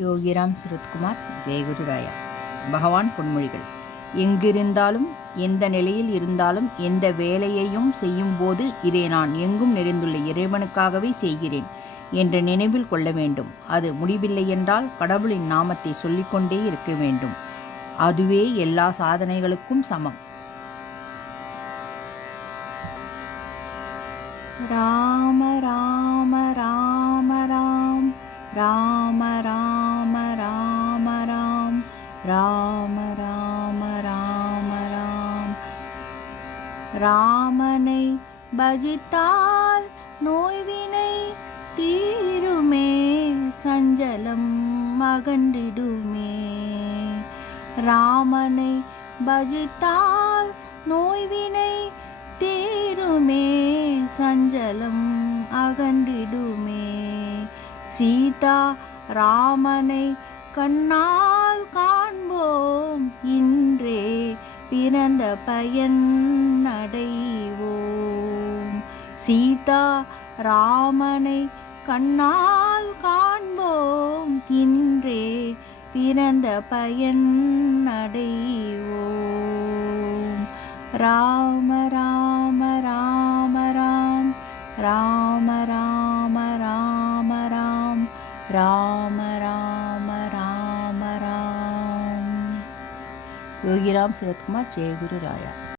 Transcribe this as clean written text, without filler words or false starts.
யோகிராம் சுரத்குமார், ஜெயகுரு ராயா. பகவான் பொன்மொழிகள். எங்கிருந்தாலும், எந்த நிலையில் இருந்தாலும், எந்த வேலையையும் செய்யும்போது இதை நான் எங்கும் நிறைந்துள்ள இறைவனுக்காகவே செய்கிறேன் என்று நினைவில் கொள்ள வேண்டும். அது முடிவில்லை என்றால் கடவுளின் நாமத்தை சொல்லிக்கொண்டே இருக்க வேண்டும். அதுவே எல்லா சாதனைகளுக்கும் சமம். ராம ராம ராம ராம், ராம ராம ராம ராம், ராம ராம ராம ராம். ராமனை பஜித்தால் நோய்வினை தீருமே, சஞ்சலம் அகன்றிடுமே. ராமனை பஜித்தால் நோய்வினை தீருமே, சஞ்சலம் அகன்றிடுமே. சீதா ராமனை கண்ணால் காண்போம், இன்றே பிறந்த பயன் அடைவோம். சீதா ராமனை கண்ணால் காண்போம், இன்றே பிறந்த பயன் அடைவோம். ராம ராம ராம ராம், ராம ராம ராம ராம், ராம ராம ராம ராம். யோகிராம் சுரத்குமார், ஜெயகுரு ராயா.